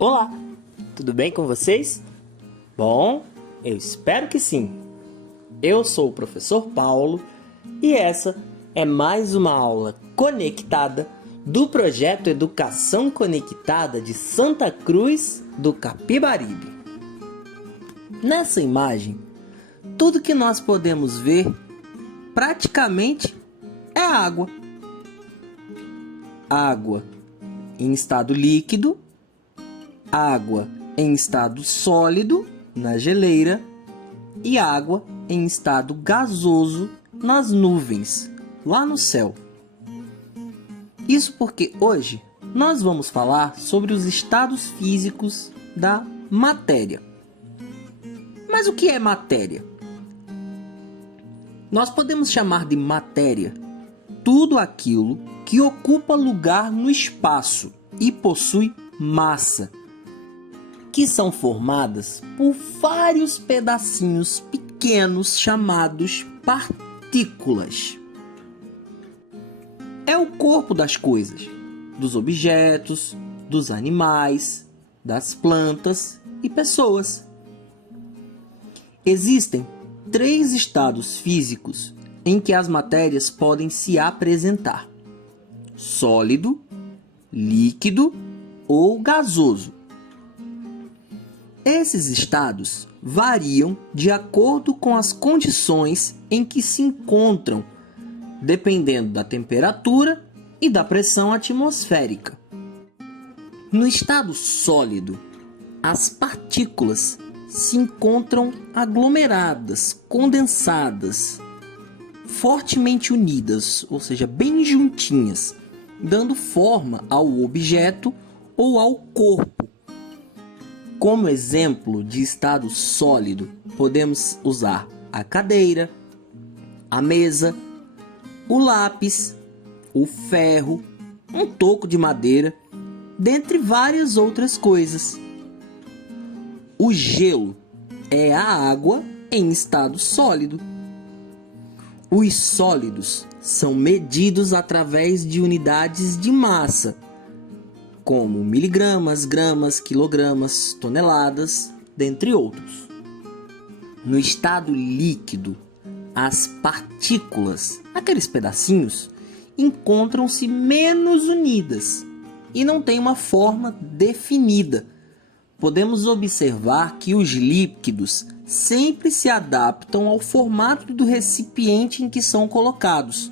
Olá, tudo bem com vocês? Bom, eu espero que sim. Eu sou o professor Paulo e essa é mais uma aula conectada do projeto Educação Conectada de Santa Cruz do Capibaribe. Nessa imagem, tudo que nós podemos ver praticamente é água. Água em estado líquido, água em estado sólido na geleira e água em estado gasoso nas nuvens, lá no céu. Isso porque hoje nós vamos falar sobre os estados físicos da matéria. Mas o que é matéria? Nós podemos chamar de matéria tudo aquilo que ocupa lugar no espaço e possui massa, que são formadas por vários pedacinhos pequenos chamados partículas. É o corpo das coisas, dos objetos, dos animais, das plantas e pessoas. Existem 3 estados físicos em que as matérias podem se apresentar: sólido, líquido ou gasoso. Esses estados variam de acordo com as condições em que se encontram, dependendo da temperatura e da pressão atmosférica. No estado sólido, as partículas se encontram aglomeradas, condensadas, fortemente unidas, ou seja, bem juntinhas, dando forma ao objeto ou ao corpo. Como exemplo de estado sólido, podemos usar a cadeira, a mesa, o lápis, o ferro, um toco de madeira, dentre várias outras coisas. O gelo é a água em estado sólido. Os sólidos são medidos através de unidades de massa, como miligramas, gramas, quilogramas, toneladas, dentre outros. No estado líquido, as partículas, aqueles pedacinhos, encontram-se menos unidas e não têm uma forma definida. Podemos observar que os líquidos sempre se adaptam ao formato do recipiente em que são colocados.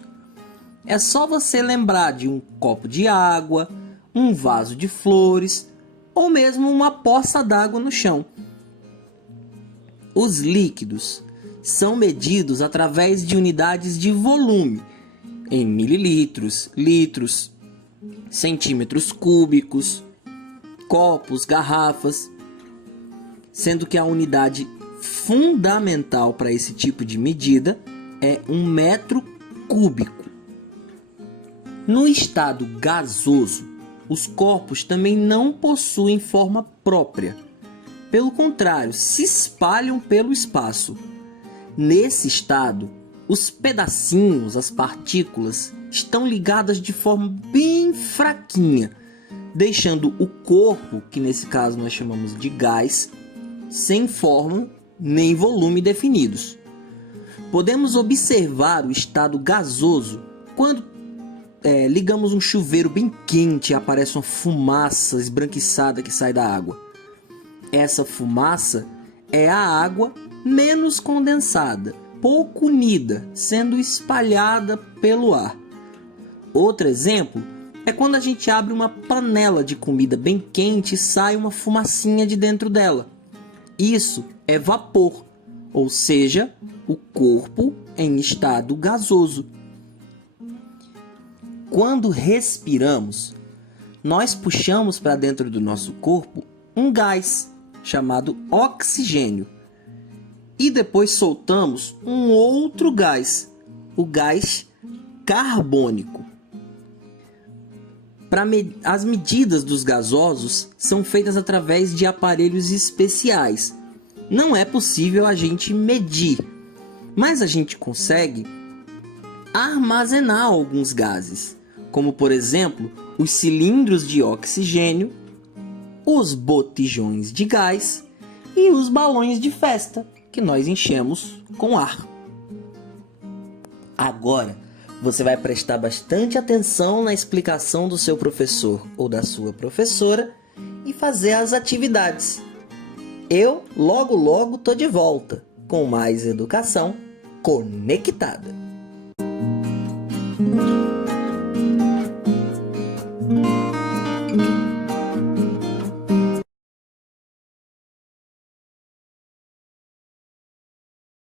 É só você lembrar de um copo de água, um vaso de flores ou mesmo uma poça d'água no chão. Os líquidos são medidos através de unidades de volume, em mililitros, litros, centímetros cúbicos, copos, garrafas, sendo que a unidade fundamental para esse tipo de medida é 1 metro cúbico. No estado gasoso, os corpos também não possuem forma própria. Pelo contrário, se espalham pelo espaço. Nesse estado, os pedacinhos, as partículas, estão ligadas de forma bem fraquinha, deixando o corpo, que nesse caso nós chamamos de gás, sem forma nem volume definidos. Podemos observar o estado gasoso quando ligamos um chuveiro bem quente e aparece uma fumaça esbranquiçada que sai da água. Essa fumaça é a água menos condensada, pouco unida, sendo espalhada pelo ar. Outro exemplo é quando a gente abre uma panela de comida bem quente e sai uma fumacinha de dentro dela. Isso é vapor, ou seja, o corpo em estado gasoso. Quando respiramos, nós puxamos para dentro do nosso corpo um gás chamado oxigênio e depois soltamos um outro gás, o gás carbônico. As medidas dos gasosos são feitas através de aparelhos especiais. Não é possível a gente medir, mas a gente consegue armazenar alguns gases, como por exemplo os cilindros de oxigênio os botijões de gás e os balões de festa que nós enchemos com ar. Agora, você vai prestar bastante atenção na explicação do seu professor ou da sua professora e fazer as atividades. Eu, logo, tô de volta com mais educação conectada.